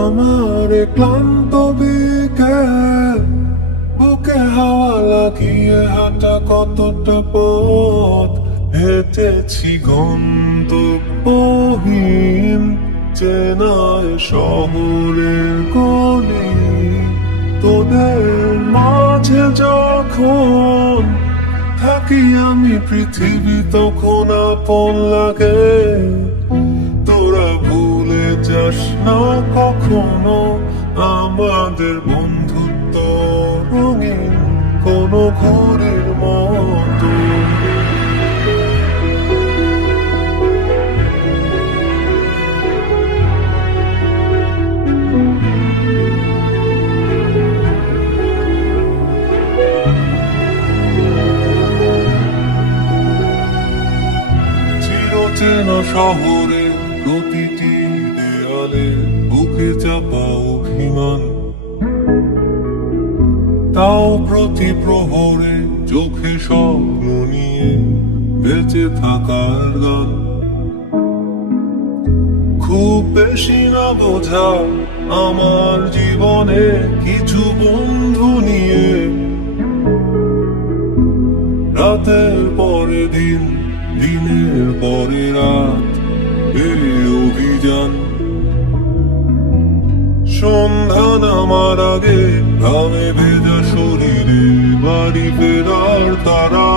আমার ক্লান্ত বিকেল, বুকে হাওয়া লাগিয়ে হাঁটা কতটা পথ হেঁটেছি গন্তব্যহীন চেনায় শহরের গলি। তোদের মাঝে যখন থাকি আমি, পৃথিবী তখন আপন লাগে। তোরা ভুলে যাস না কখনো আমাদের বন্ধুত্ব রঙিন কোনো ঘরের মতো। চিরচেনা শহরে প্রতিটি দেয়ালে বুকে চাপা অভিমান, তাও প্রতি প্রহরে চোখে স্বপ্ন নিয়ে বেঁচে থাকার গান। খুব বেশি না বোঝা আমার জীবনে কিছু বন্ধু নিয়ে, রাতের পরে দিন, দিনের পরে রাত, এই অভিযান। সন্ধ্যা নামার আগে ঘামে ভেজা শরীরে বাড়ি ফেরার তারা।